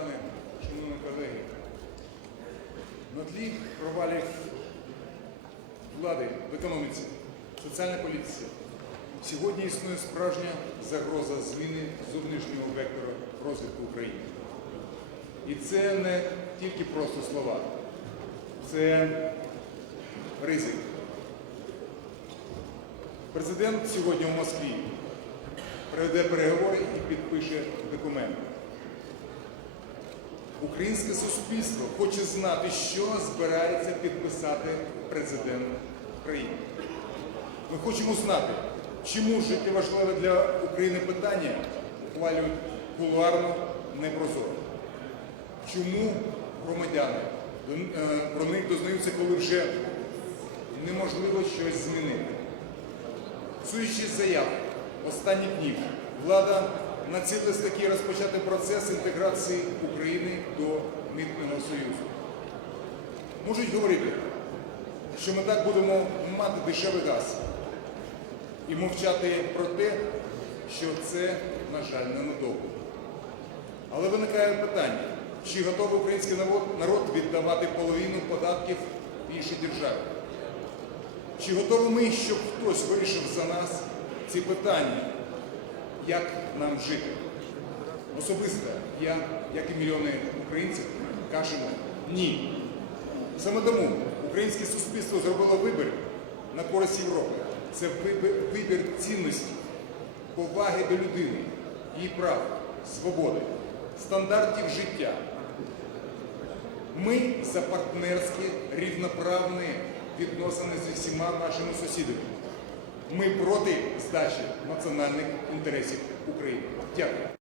громадяни, шановні колеги, на тлі провалів влади в економіці, соціальній політиці сьогодні існує справжня загроза зміни зовнішнього вектора розвитку України. І це не тільки просто слова, це ризик. Президент сьогодні в Москві проведе переговори і підпише документ. Українське суспільство хоче знати, що збирається підписати президент країни. Ми хочемо знати, чому життя важливе для України питання ухвалюють кулуарно, непрозоро. Чому громадяни е, про них дознаються, коли вже неможливо щось змінити. Судячи заяв останніх днів, влада націлилась таки розпочати процес інтеграції України до Митного Союзу. Можуть говорити, що ми так будемо мати дешевий газ і мовчати про те, що це, на жаль, ненадовго. Але виникає питання, чи готовий український народ, віддавати половину податків іншій державі? Чи готові ми, щоб хтось вирішив за нас ці питання, як нам жити? Особисто я, як і мільйони українців, кажемо ні. Саме тому українське суспільство зробило вибір на користь Європи. Це вибір, цінності, поваги до людини, її прав, свободи, стандартів життя. Ми за партнерські рівноправні відносини зі всіма нашими сусідами. Ми проти здачі національних інтересів України. Дякую.